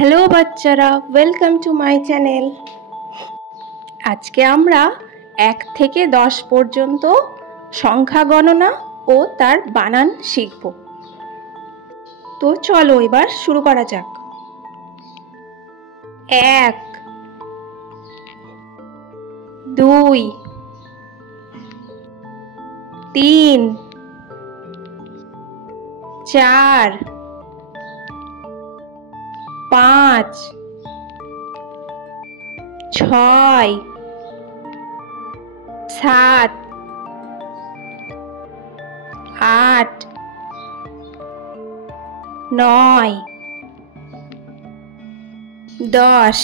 Hello বাচ্চারা, welcome to my channel. আজকে আমরা 1 থেকে 10 পর্যন্ত সংখ্যা গণনা ও তার বানান শিখব। তো চলো এবার শুরু করা যাক। 1 2 3 4 5 6 7 8 9 10।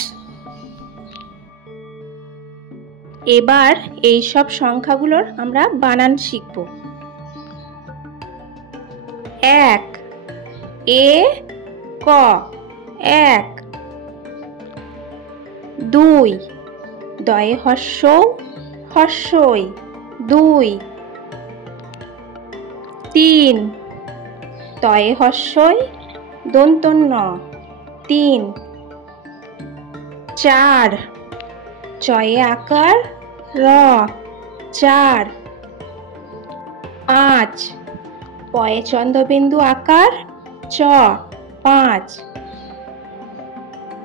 এবার এই সব সংখ্যাগুলোর আমরা বানান শিখব। 1 এ ক 1 2 দয়ে হস্যৌ হস্যই 2 3 তয়ে হস্যই দন্তন্য 3 4 চয়ে আকার র 4 5 পয়ে চন্দ্রবিন্দু আকার চ 5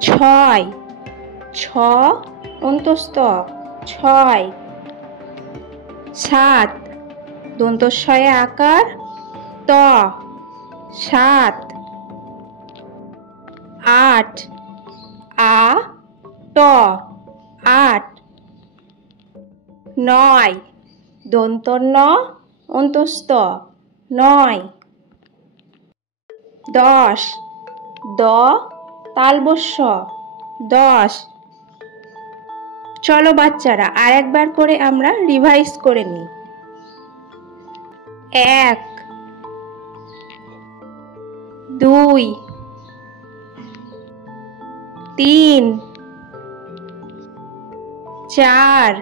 6 ছ অন্তস্থ 6 7 দন্তস্বয়ে আকার ত 7 8 আ ট 8 9 দন্তন্য অন্তস্থ 9 10 দ তালবস্য 10। চলো বাচ্চারা আর একবার করে আমরা রিভাইজ করে নিই। 1 2 3 4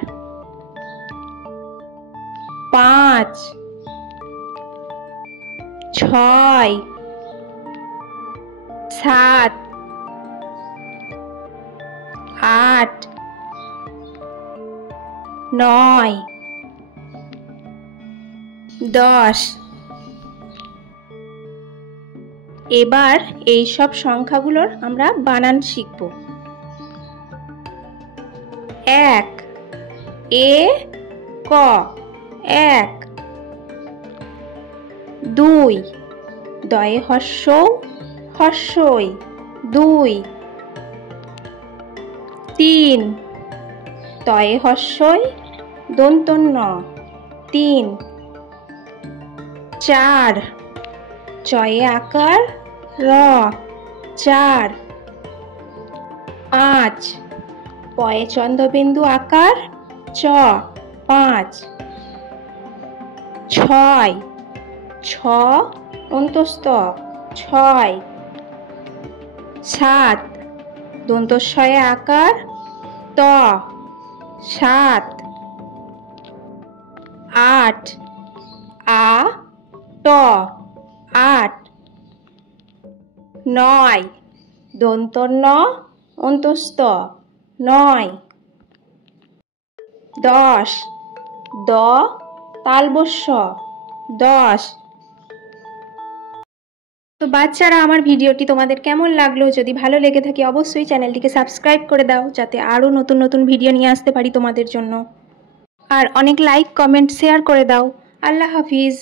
5 6 7 8 9 10। এবার এই সব সংখ্যাগুলোর আমরা বানান শিখব। 1 এ ক 1 2 দয়ে হস্যৌ হস্যই 2 3 তয়ে হস্যই দন্তন্য 3 4 চয়ে আকার র 4 5 পয়ে চন্দ্রবিন্দু আকার চ 5 6 ছ অন্তস্থ 6 7 দন্তস্বয়ে আকার ত 7 8 আ ট 8 9 দন্তন্য অন্তস্থ 9 10 দ তালবস্য 10। তো বাচ্চারা আমার ভিডিওটি তোমাদের কেমন লাগলো? যদি ভালো লেগে থাকে অবশ্যই চ্যানেলটিকে সাবস্ক্রাইব করে দাও, যাতে আরও নতুন নতুন ভিডিও নিয়ে আসতে পারি তোমাদের জন্য। আর অনেক লাইক কমেন্ট শেয়ার করে দাও। আল্লাহ হাফিজ।